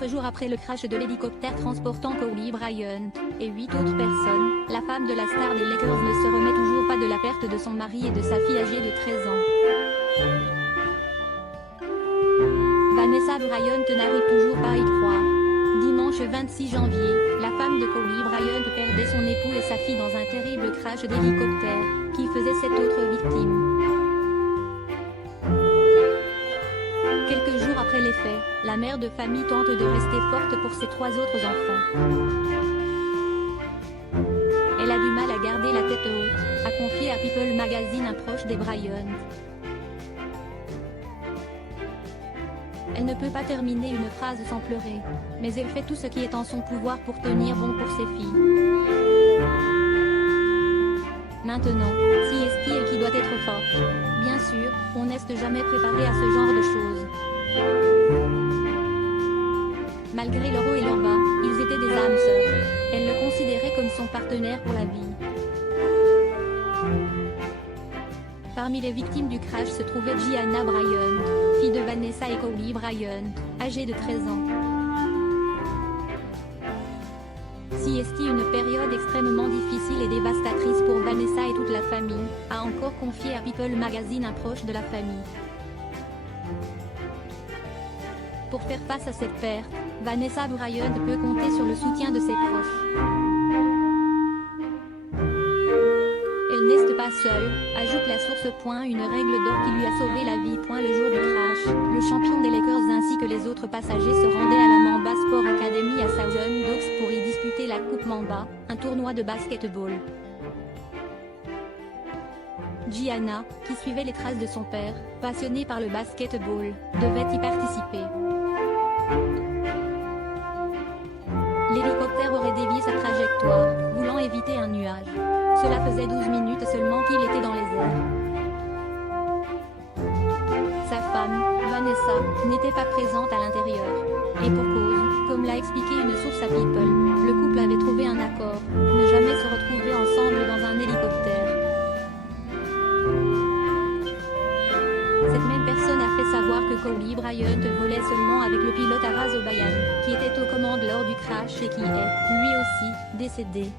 4 jours après le crash de l'hélicoptère transportant Kobe Bryant et 8 autres personnes, la femme de la star des Lakers ne se remet toujours pas de la perte de son mari et de sa fille âgée de 13 ans. Vanessa Bryant n'arrive toujours pas à y croire. Dimanche 26 janvier, la femme de Kobe Bryant perdait son époux et sa fille dans un terrible crash d'hélicoptère, qui faisait 7 autres victimes. Quelques jours après les faits, la mère de famille tente de rester forte pour ses 3 autres enfants. Elle a du mal à garder la tête haute, a confié à People Magazine un proche des Bryant. Elle ne peut pas terminer une phrase sans pleurer, mais elle fait tout ce qui est en son pouvoir pour tenir bon pour ses filles. Maintenant, si est elle qui doit être forte. Bien sûr, on n'est jamais préparé à ce genre de choses. Malgré leur haut et leur bas, ils étaient des âmes sœurs. Elle le considérait comme son partenaire pour la vie. Parmi les victimes du crash se trouvait Gianna Bryant, fille de Vanessa et Kobe Bryant, âgée de 13 ans. Si est une période extrêmement difficile et dévastatrice pour Vanessa et toute la famille, a encore confié à People Magazine un proche de la famille. Pour faire face à cette perte, Vanessa Bryant peut compter sur le soutien de ses proches. Elle n'est pas seule, ajoute la source. Une règle d'or qui lui a sauvé la vie. Le jour du crash, le champion des Lakers ainsi que les autres passagers se rendaient à la Mamba Sport Academy à Thousand Oaks pour y disputer la Coupe Mamba, un tournoi de basketball. Gianna, qui suivait les traces de son père, passionné par le basketball, devait y participer. L'hélicoptère aurait dévié sa trajectoire, voulant éviter un nuage. Cela faisait 12 minutes seulement qu'il était dans les airs. Sa femme, Vanessa, n'était pas présente à l'intérieur. Et pour cause, comme l'a expliqué une source à People, le couple avait trouvé un accord, ne jamais se retrouver ensemble dans un hélicoptère. Cette même personne a fait savoir que Kobe Bryant volait seulement avec le pilote Aras Obayan, qui était aux commandes lors du crash et qui est, lui aussi, décédé.